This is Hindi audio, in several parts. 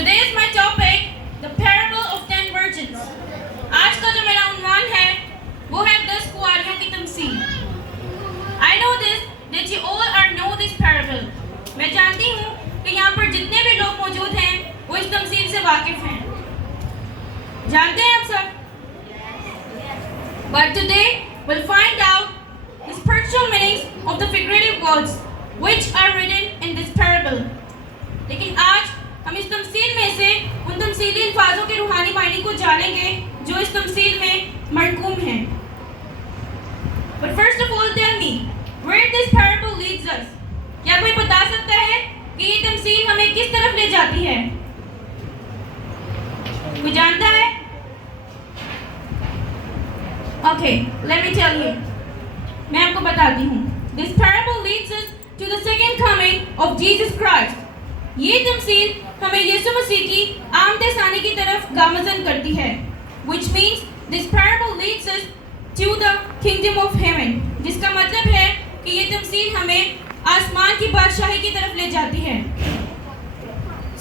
Today is my topic, the parable of 10 virgins. आज का जो मेरा उन्वान है वो है 10 कुंवारियों की तमसील. I know this that you all are know this parable. मैं जानती हूँ कि यहाँ पर जितने भी लोग मौजूद हैं वो इस तमसील से वाकिफ हैं. जानते हैं आप सब? But today we'll find out the spiritual meanings of the figurative words which are written in this parable. लेकिन आज हम इस तमसील में से उन तमसीली अल्फाजों के रूहानी मायने को जानेंगे जो इस तमसील में मरकूम हैं. But first of all, tell me, where this parable leads us? क्या कोई बता सकता है कि ये तमसील हमें किस तरफ ले जाती है? कोई जानता है? Okay, let me tell you. मैं आपको बताती हूँ. This parable leads us to the second coming of Jesus Christ. ये तमसील हमें यीशु मसीह की आमद सानी की तरफ गामज़न करती है. Which means this parable leads us to the kingdom of heaven. जिसका मतलब है कि ये तमसील हमें आसमान की बादशाही की तरफ ले जाती है.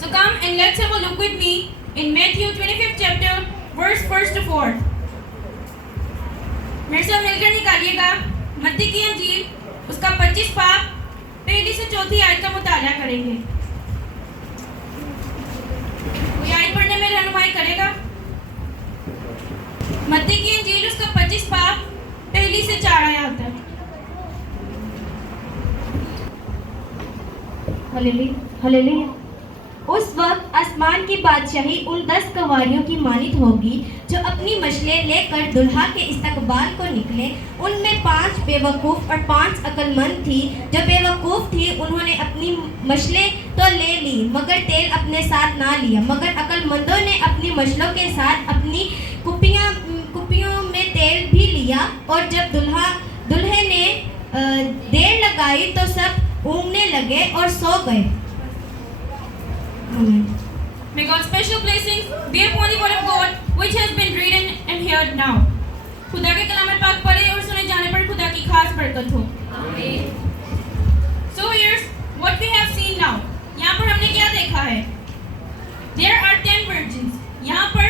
So come and let's have a look with me in Matthew 25th chapter verse 1 to 4. मेरे साथ मिलकर निकालिएगा मत्ती की इंजील उसका 25 बाब पहली से चौथी आयत का मुताला करेंगे. कोई आयत पढ़ने में रहनुमाई करेगा? मत्ती की इंजील उसका 25 बाब पहली से 4 आयत तक. हालेलुया. उस वक्त आसमान की बादशाही उन 10 कुंवारियों की मानित होगी जो अपनी मशलें लेकर दुल्हा के इस्तकबाल को निकले. उनमें 5 बेवकूफ़ और 5 अक्लमंद थी. जो बेवकूफ़ थी उन्होंने अपनी मशलें तो ले ली मगर तेल अपने साथ ना लिया. मगर अक्लमंदों ने अपनी मशलों के साथ अपनी कुप्पियों में तेल भी लिया. और जब दुल्हे ने देर लगाई तो सब ऊँघने लगे और सो गए. May God's special blessings be upon the word of God which has been written and heard now. खुदा के कलाम पाक पढ़े और सुने जाने पर खुदा की खास बरकत हो. Amen. So here's what we have seen now. यहाँ पर हमने क्या देखा है? There are 10 virgins. यहाँ पर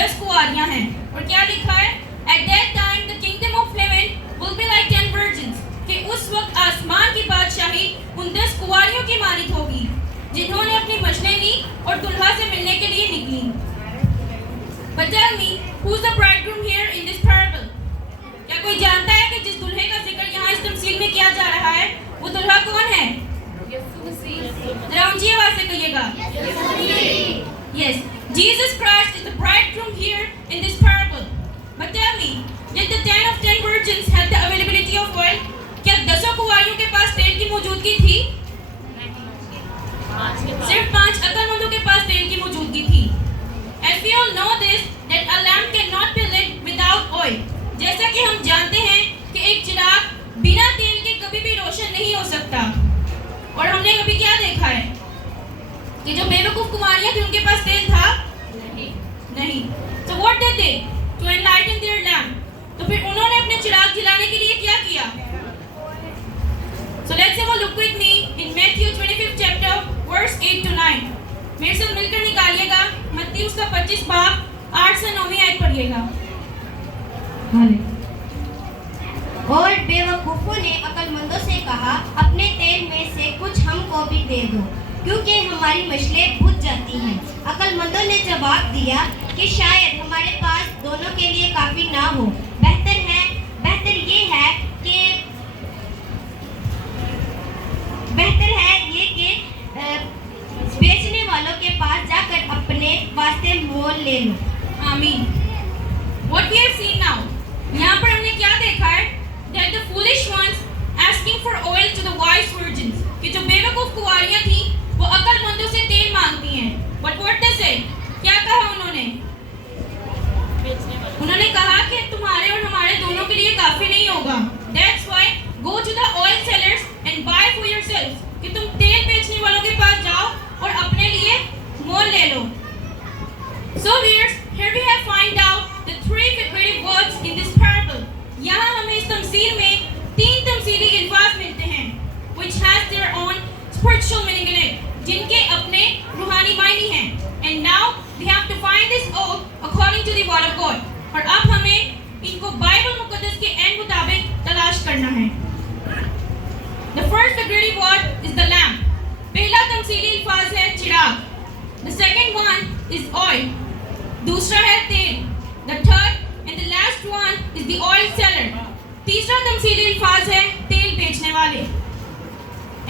10 कुंवारियाँ हैं और क्या लिखा है? At that time the kingdom of heaven will be like 10 virgins. कि उस वक्त आसमान की बादशाही उन 10 कुंवारियों की मानित होगी जिन्होंने अपनी मशलें ली और दुल्हा से मिलने के लिए निकली. But tell me, who's the bridegroom here in this parable? क्या कोई जानता है कि जिस दुल्हे का जिक्र यहाँ इस तमसील में किया जा रहा है वो दुल्हा कौन है? जरा ऊंची आवाज से कहिएगा. Yes, Jesus Christ is the bridegroom here in this parable. But tell me, did the 10 of 10 virgins have the availability of oil? क्या 10 कुंवारियों के पास तेल की मौजूदगी थी? सिर्फ 5 अक्लमंदों के पास तेल की मौजूदगी थी. As we all know this, that a lamp cannot be lit without oil. जैसा कि हम जानते हैं कि एक चिराग बिना तेल के कभी भी रोशन नहीं हो सकता. और हमने कभी क्या देखा है कि जो बेवकूफ कुंवारियां थी उनके पास तेल था? नहीं. So what did they? To enlighten their lamp. तो फिर उन्होंने अपने चिराग जलाने के लिए क्या किया? So let's have a look with me in Matthew 25th chapter verse 8 to 9. मेरे साथ मिलकर निकालिएगा मत्ती उसका 25 बाब 8 से 9वीं आयत पढ़िएगा. और बेवकूफों ने अक्लमंदों से कहा, अपने तेल में से कुछ हमको भी दे दो क्योंकि हमारी मशलें बुझ जाती हैं. अक्लमंदों ने जवाब दिया कि शायद हमारे पास दोनों के लिए काफी ना हो. बेहतर है कि बेचने वालों के पास जाकर अपने वास्ते मोल ले लो. आमीन. What we have seen now. यहाँ पर हमने क्या देखा है? That the foolish ones asking for oil to the wise virgins. कि जो बेवकूफ कुंवारियाँ थी वो अक्लमंदों से तेल मांगती हैं. But what they say? क्या कहा उन्होंने? उन्होंने कहा कि तुम्हारे और हमारे दोनों के लिए काफी नहीं होगा. That's why go to the oil sellers and buy for yourselves. कि तुम तेल बेचने वालों के पास जाओ और अपने लिए मोल ले लो. So here we have find out the 3 figurative words in this parable. यहाँ हमें इस तमसील में 3 तमसीली अल्फाज मिलते हैं which has their own spiritual meaning in it. जिनके अपने रूहानी मायने हैं. And now we have to find this oath according to the word of God. और अब हमें इनको बाइबल मुकद्दस के एन मुताबिक तलाश करना है. The first figurative word is the lamp. पहला तमसीली अल्फाज है चिराग. The second one is oil. दूसरा है तेल. The third and the last one is the oil seller. तीसरा तमसीली अल्फाज है तेल बेचने वाले.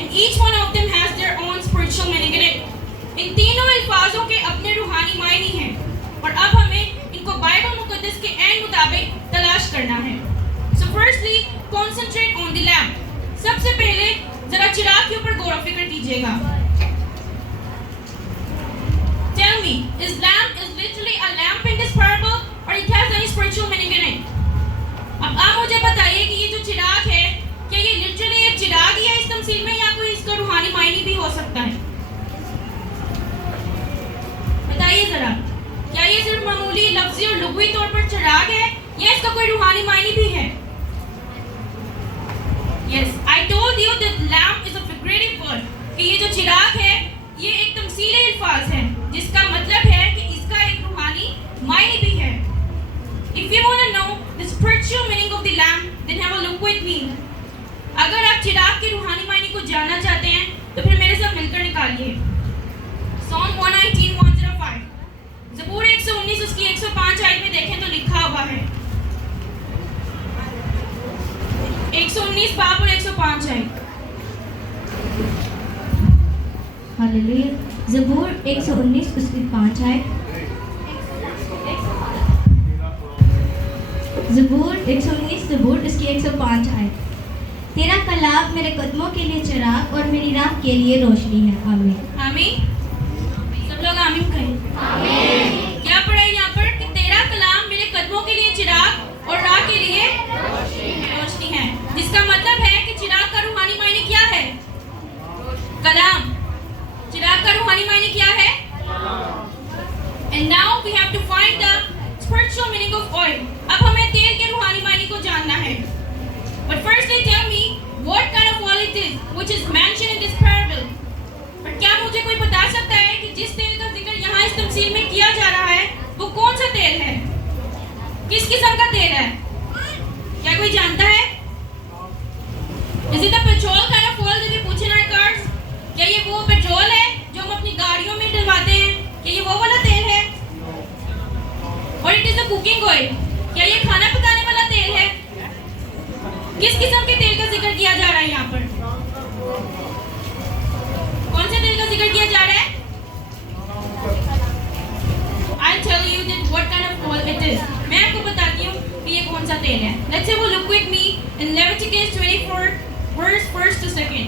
And each one of them has their own spiritual meaning in it. इन तीनों अल्फाजों के अपने रूहानी मायने हैं और अब हमें इनको बाइबल मुकद्दस के एन मुताबिक तलाश करना है. So firstly, concentrate on the lamp. सबसे पहले जरा चिराग के ऊपर गौर व फिक्र कीजिएगा. Tell me, is lamp is literally a lamp in this parable or it has any spiritual meaning in it? अब आप मुझे बताइए कि ये जो चिराग है क्या ये लिटरली एक चिराग ही है इस तमसील में या कोई इसका रूहानी मायने भी हो सकता है? बताइए जरा, क्या ये सिर्फ मामूली लफ्जी और लुग़वी तौर पर चिराग है या इसका कोई रूहानी मायने भी है? Yes, I told you that lamp is a figurative word. कि ये जो चिराग है ये एक तमसीली अल्फाज है जिसका मतलब है कि इसका एक रूहानी मायने भी है. If you want to know the spiritual meaning of the lamp, then have a look with me. अगर आप चिराग के रूहानी मायने को जानना चाहते हैं तो फिर मेरे साथ मिलकर निकालिए. Psalm 119:105. ज़बूर 119 उसकी 105 आयत में देखें तो लिखा हुआ है. 119 बाब और 105 आयत. हालेलुया. ज़बूर 119 उसकी 5 आयत. ज़बूर 119 ज़बूर उसकी 105 आयत. तेरा कलाम मेरे कदमों के लिए चिराग और मेरी राह के लिए रोशनी है. आमीन. आमीन. सब लोग आमीन कहें. आमीन. क्या पढ़ा है यहाँ पर कि तेरा कलाम मेरे कदमों के लिए चिराग और राह के लिए रोशनी है. जिसका मतलब है कि चिराग का रूहानी मायने क्या है? कलाम. चिराग का रूहानी मायने क्या है? And now we have to find the spiritual meaning of oil. अब हमें तेल के रूहानी मायने को जानना है. But firstly tell me what kind of oil it is which is mentioned in this parable. पर क्या मुझे कोई बता सकता है कि जिस तेल का जिक्र यहाँ इस तमसील में किया जा रहा है वो कौन सा तेल है? किस किस्म का तेल है? क्या कोई जानता है? Is it the petrol kind of oil that we put in our cars? क्या ये वो पेट्रोल है जो हम अपनी गाड़ियों में डलवाते हैं? क्या ये वो वाला तेल है? Or it is the cooking oil? क्या ये खाना पकाने वाला तेल है? किस किस्म के तेल का जिक्र किया जा रहा है यहाँ पर? कौन से तेल का जिक्र किया जा रहा है? I'll tell you that what kind of oil it is. मैं आपको बताती हूँ कि ये कौन सा तेल है. Let's have a look with me in Leviticus 24 verse 1 to 2.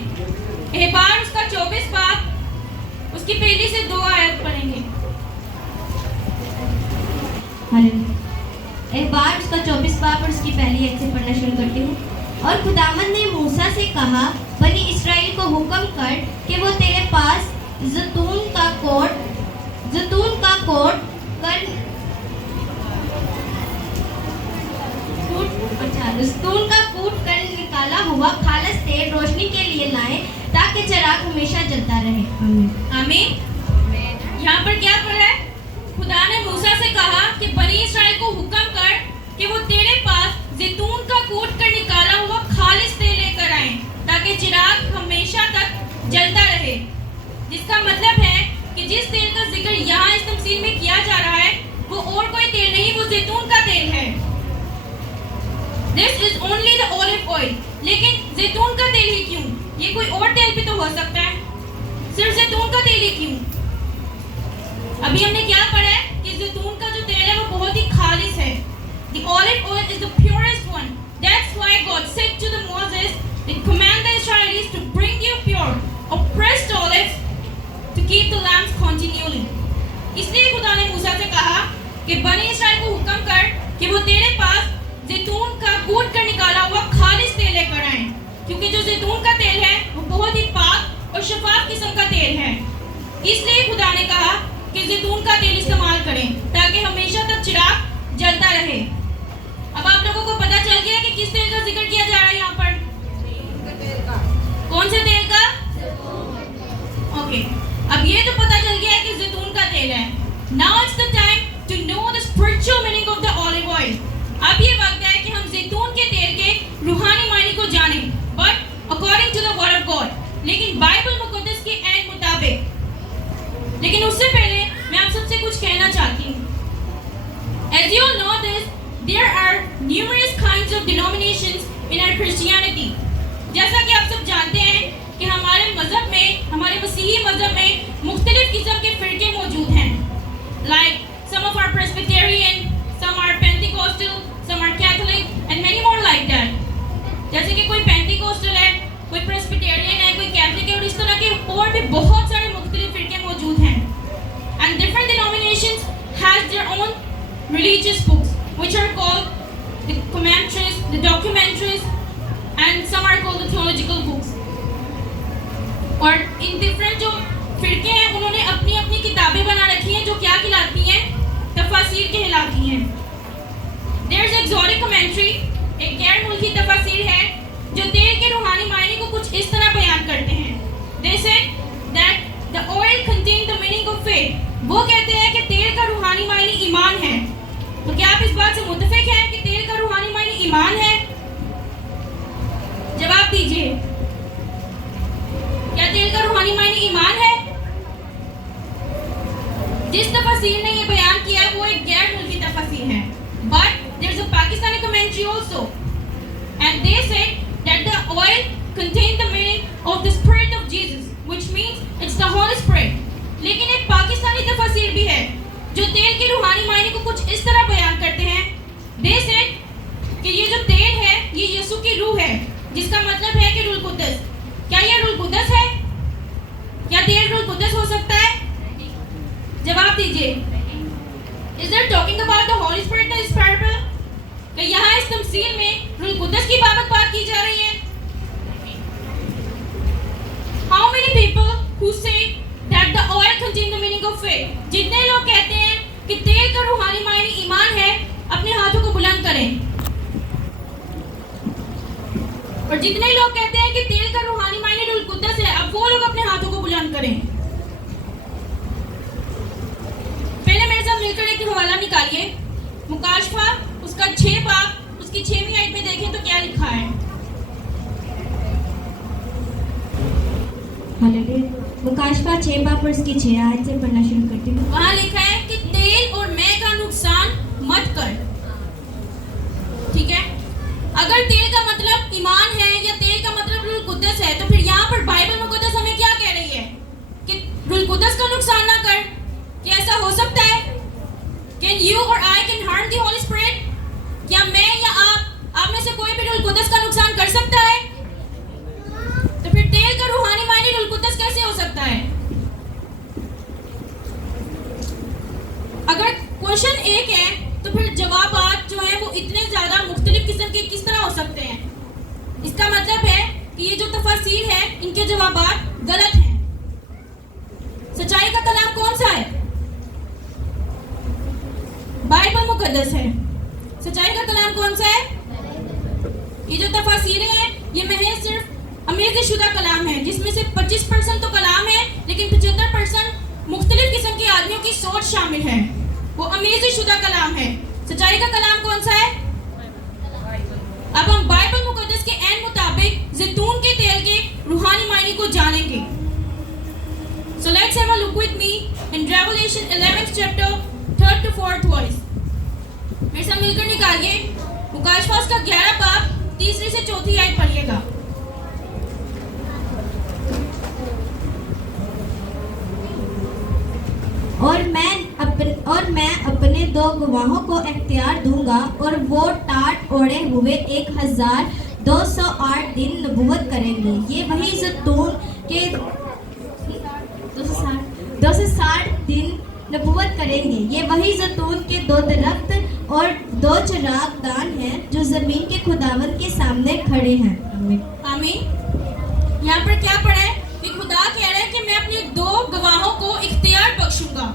एहबार उसका 24 बाब उसकी पहली से 2 आयत पढ़ेंगे. हालेलुया. एहबार उसका 24 बाब और उसकी पहली आयत से पढ़ना शुरू करती हूँ. और खुदावंद ने मूसा से कहा, बनी इस्राएल को हुक्म कर कि वो तेरे पास जैतून का कोट कर निकाला हुआ खालस तेल रोशनी के लिए लाए ताकि चिराग हमेशा जलता रहे. आमीन. आमीन. यहाँ पर क्या पढ़ा है? खुदा ने मूसा से कहा कि बनी इस्राएल को हुक्म कर कि वो तेरे पास जैतून का कूट कर निकाला हुआ खालिस तेल लेकर आए ताकि चिराग हमेशा तक जलता रहे. जिसका मतलब है कि जिस तेल का जिक्र यहाँ इस तमसील में किया जा रहा है वो और कोई तेल नहीं, वो जैतून का तेल है. This is only the olive oil. लेकिन जैतून का तेल ही क्यों? ये कोई और तेल भी तो हो सकता है. सिर्फ जैतून का तेल ही क्यों? अभी हमने क्या पढ़ा है कि जैतून का जो तेल है वो बहुत ही खालिस है. The olive oil is the purest one. That's why God said to the Moses, "Command the Israelites to bring you pure or pressed olives to keep the lamps continually." इसलिए खुदा ने मूसा से कहा कि बनी इस्राएल को हुक्म कर कि वो तेरे पास जैतून का कूट कर निकाला हुआ खालिस तेल लेकर आए, क्योंकि जो जैतून का तेल है वो बहुत ही पाक और शफाफ किस्म का तेल है. इसलिए खुदा ने कहा कि जैतून का तेल इस्तेमाल करें ताकि हमेशा तक चिराग जलता रहे. अब आप लोगों को पता चल गया कि किस तेल का जिक्र किया जा रहा है यहाँ पर? कौन से तेल का? ओके. अब ये तो पता चल गया है कि जैतून का तेल है. Now it's the time to know the spiritual meaning of the olive oil. अब ये वक्त है कि हम जैतून के तेल के रूहानी मायने को जानें. But according to the word of God. लेकिन बाइबल मुकद्दस के ऐन मुताबिक. लेकिन उससे पहले मैं आप सबसे कुछ कहना चाहती हूँ. As you all know this, there are numerous kinds of denominations in our Christianity. जैसा कि आप सब जानते हैं कि हमारे मजहब में, हमारे मसीही मजहब में मुख्तलिफ किस्म के फिरके मौजूद हैं. Like some of our Presbyterian, some are Pentecostal, some are Catholic, and many more like that. जैसे कि कोई Pentecostal है, कोई Presbyterian है, कोई Catholic है, और इस तरह के और भी बहुत सारे मुख्तलिफ फिरके मौजूद हैं. And different denominations has their own religious books, which are called the commentaries, the documentaries, and some are called the theological books. और इन different जो फिरके हैं उन्होंने अपनी अपनी किताबें बना रखी हैं जो क्या कहलाती हैं, तफासीर कहलाती हैं. There is exotic commentary, एक गैर मुल्की तफासीर है जो तेल के रूहानी मायने को कुछ इस तरह बयान करते हैं. They said that the oil contained the meaning of faith. वो कहते हैं कि तेल का रूहानी मायने ईमान है. तो क्या आप इस बात से मुत्तफिक हैं कि तेल का रूहानी मायने ईमान है? जवाब दीजिए. क्या तेल का रूहानी मायने ईमान है? जिस तफसीर ने ये बयान किया है वो एक गैर मुल्की तफसीर है. But there is a Pakistani commentary also, and they say that the oil contained the meaning of the Spirit of Jesus, which means it's the Holy Spirit. लेकिन एक पाकिस्तानी तफसीर भी है जो तेल के रूहानी मायने को कुछ इस तरह बयान करते हैं. They said कि ये जो तेल है ये यीशु की रूह है, जिसका मतलब है कि रूह कुद्दस. क्या ये रूह कुद्दस है? क्या तेल रूह कुद्दस हो सकता है? जवाब दीजिए. Is there talking about the Holy Spirit in this parable? कि यहाँ इस तमसील में रूह कुद्दस की बात की जा रही है. How many people who say that the oil contains the meaning of faith? जितने लोग कहते हैं कि तेल का रूहानी मायने ईमान है, अपने हाथों को बुलंद करें. और जितने लोग कहते हैं कि तेल का रूहानी मायने रूह कुद्दस है, अब वो लोग अपने हाथों को बुलंद करें. पहले मेरे साथ मिलकर एक हवाला निकालिए. मुकाशफा उसका 6 बाब उसकी 6वीं आयत में देखें तो क्या लिखा है. मुकाशफा 6 बाब और उसकी 6 आयत से पढ़ना शुरू करती हूँ. वहाँ लिखा है कि तेल और मैं का नुकसान मत कर. ठीक है. अगर तेल का मतलब ईमान है या तेल का मतलब रूह कुद्दस है, तो फिर यहाँ पर बाइबल मुकद्दस हमें क्या कह रही है कि रूह कुद्दस का नुकसान ना कर. क्या ऐसा हो सकता है? Can you or I can harm the Holy Spirit? क्या मैं या आप में से कोई भी रूह कुद्दस का नुकसान कर सकता है? तो फिर तेल का रूहानी मायने रूह कुद्दस कैसे हो सकता है? अगर क्वेश्चन एक है तो फिर जवाबात जो है वो इतने ज्यादा मुख्तलिफ किस्म के किस तरह हो सकते हैं? इसका मतलब है कि ये जो तफसीर है इनके जवाबात गलत हैं. सच्चाई का कलाम कौन सा है? बाइबल मुकद्दस है. सच्चाई का कलाम कौन सा है? ये जो तफसीरें हैं ये महज सिर्फ अमेज़ शुदा कलाम है, जिसमें से 25% तो कलाम है, लेकिन 75% मुख्तलिफ किस्म के आदमियों की सोच शामिल है. वो अमेज़ शुदा कलाम है. सच्चाई का कलाम कौन सा है? अब हम बाइबल मुकद्दस के ऐन मुताबिक जैतून के तेल के रूहानी मायने को जानेंगे. So let's have a look with me in Revelation 11th chapter 3rd to 4th verse. मेरे साथ मिलकर निकालिए. मुकाशफा का 11 बाब 3 से 4 आयत पढ़िएगा. और मैं अपने 2 गवाहों को इख्तियार दूंगा और वो टाट ओढ़े हुए 1208 दिन नबूवत करेंगे. ये वही जैतून के 260 दिन नबूवत करेंगे. ये वही जैतून के 2 दरख्त और 2 चिरागदान हैं जो जमीन के खुदावंद के सामने खड़े हैं. आमीन. यहाँ पर क्या पढ़ा है कि खुदा कह रहा है कि मैं अपने 2 गवाहों को इख्तियार बख्शूंगा.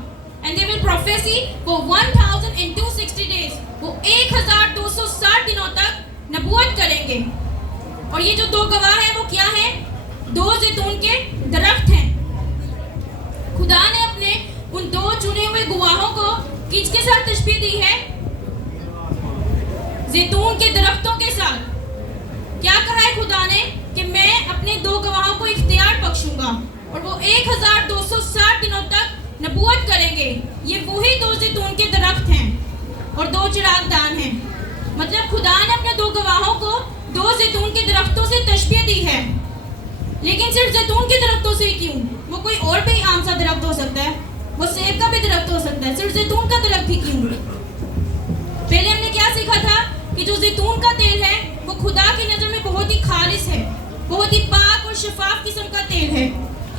And they will prophesy for 1260 days. वो 1260 दिनों तक नबूवत करेंगे. और ये जो 2 गवाह हैं वो क्या हैं? 2 जैतून के दरख्त हैं. किसके साथ तशबीह दी है? जैतून के दरख्तों के साथ। क्या कहा है खुदा ने कि मैं अपने 2 गवाहों को इख्तियार बख्शूंगा और वो 1260 दिनों तक नबूवत करेंगे। ये वही 2 जैतून के दरख्त हैं और 2 चिरागदान हैं। मतलब खुदा ने अपने 2 गवाहों को 2 जैतून के दरख्तों से तशबीह दी है। लेकिन सिर्फ जैतून के दरख्तों से क्यों? वो कोई और भी आम सा दरख्त हो सकता है, वो सेब का भी दरख्त हो सकता है, सिर्फ जैतून का दरख्त ही क्यों? पहले हमने क्या सीखा था कि जो जैतून का तेल है वो खुदा की नज़र में बहुत ही खालिस है, बहुत ही पाक और शफाफ किस्म का तेल है।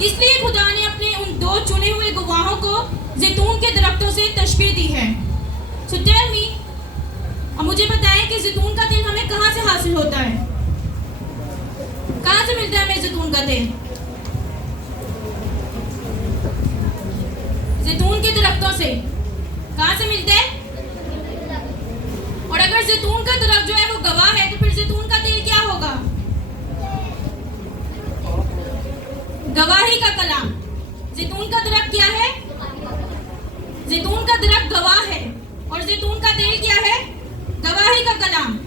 इसलिए खुदा ने अपने उन 2 चुने हुए गवाहों को जैतून के दरख्तों से तशबीह दी है। सो टेल मी, अब मुझे बताएं कि जैतून का तेल हमें कहाँ से हासिल होता है? कहाँ से मिलता है हमें जैतून का तेल? जैतून के दरख्तों से। कहाँ से मिलता है? और अगर जैतून का दरख्त जो है वो गवाह है तो फिर जैतून का तेल क्या होगा? गवाही का कलाम। जैतून का दरख्त क्या है? जैतून का दरख्त गवाह है और जैतून का तेल क्या है? गवाही का कलाम।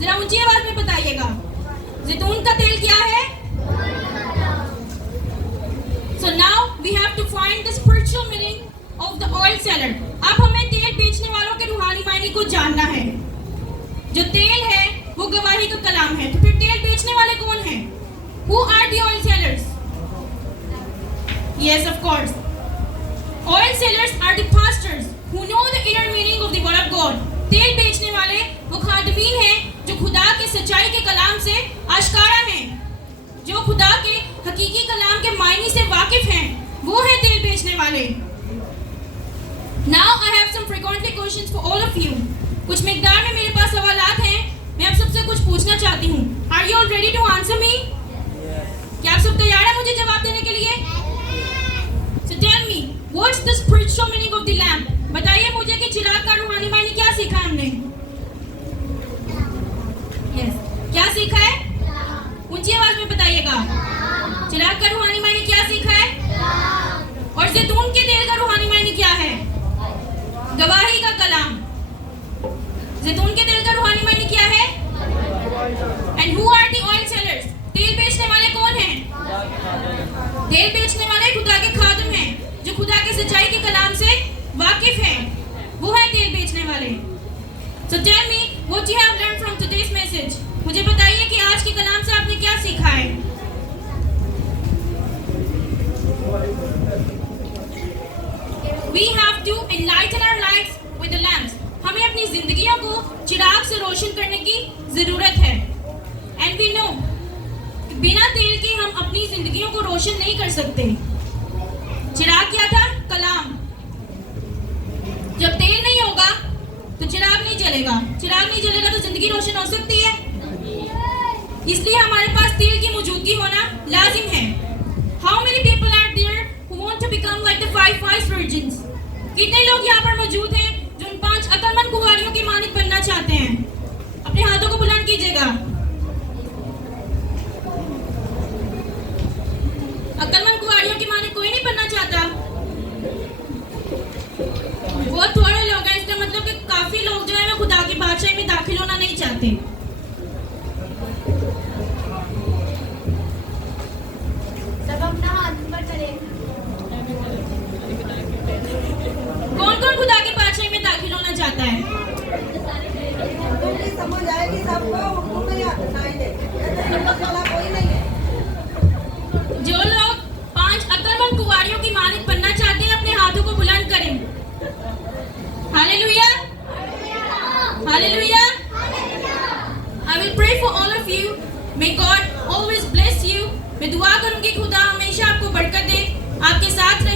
जरा ऊंची आवाज में बताइएगा, जैतून का तेल क्या है? So now we have to find the spiritual meaning of the oil seller. अब हमें तेल बेचने वालों के रूहानी मायने को जानना है। जो तेल है वो गवाही का कलाम है, तो फिर तेल बेचने वाले कौन हैं? Who are the oil sellers? Yes, of course. Oil sellers are the pastors who know the inner meaning of the word of God. तेल बेचने वाले वो खादमीन हैं जो खुदा के सच्चाई के कलाम से आश्कारा हैं, जो खुदा के हकीकी कलाम के मायने से वाकिफ हैं, वो हैं तेल बेचने वाले। Now I have some frequently questions for all of you. कुछ मिकदार में मेरे पास सवालात हैं, मैं आप सबसे कुछ पूछना चाहती हूँ। Are you all ready to answer me? क्या आप सब तैयार हैं मुझे जवाब देने के लिए? So tell me, what's the spiritual meaning of the lamp? बताइए मुझे कि चिराग का रूहानी मायने क्या सीखा है हमने? Yes. क्या सीखा है? ऊंची आवाज में बताइएगा। चिराग का रूहानी मायने क्या सीखा है? और जैतून के तेल का रूहानी मायने क्या है? गवाही का कलाम। जैतून के तेल का रूहानी मायने क्या है? And who are the oil sellers? तेल बेचने वाले कौन हैं? तेल बेचने वाले खुदा के खादिम हैं, जो खुदा के सच्चाई के कलाम से वाकिफ हैं, वो है तेल बेचने वाले। So tell me what you have learned from today's message. मुझे बताइए कि आज के कलाम से आपने क्या सीखा है? We have to enlighten our lives with the lamps. हमें अपनी जिंदगियों को चिराग से रोशन करने की जरूरत है। And we know कि बिना तेल के हम अपनी जिंदगियों को रोशन नहीं कर सकते। चिराग क्या था? कलाम। जब तेल नहीं होगा तो चिराग नहीं जलेगा, चिराग नहीं जलेगा तो जिंदगी रोशन हो सकती है? इसलिए हमारे पास तेल की मौजूदगी होना लाजिम है। How many people are there who want to become like the 5 wise virgins? कितने लोग यहाँ पर मौजूद हैं जो उन 5 अक्लमंद कुंवारियों की मानित बनना चाहते हैं? अपने हाथों को बुलंद कीजिएगा। अक्लमंद कुंवारियों की मानित कोई नहीं बनना चाहता? बहुत थोड़े लोग हैं, इसका मतलब कि काफी लोग जो है वो खुदा की बादशाही में दाखिल होना नहीं चाहते। सब अपना हाथ ऊपर करें। कौन कौन खुदा की बादशाही में दाखिल होना चाहता है? समझ आएगी सबको, उनको नहीं आता कोई नहीं है। जो लोग 5 अक्लमंद कुंवारियों की मानित बनना चाहते हैं अपने हाथों को बुलंद करें। Hallelujah, hallelujah. I will pray for all of you. May God always bless you. मैं दुआ करूंगी खुदा हमेशा आपको बरकत दे, आपके साथ रहे।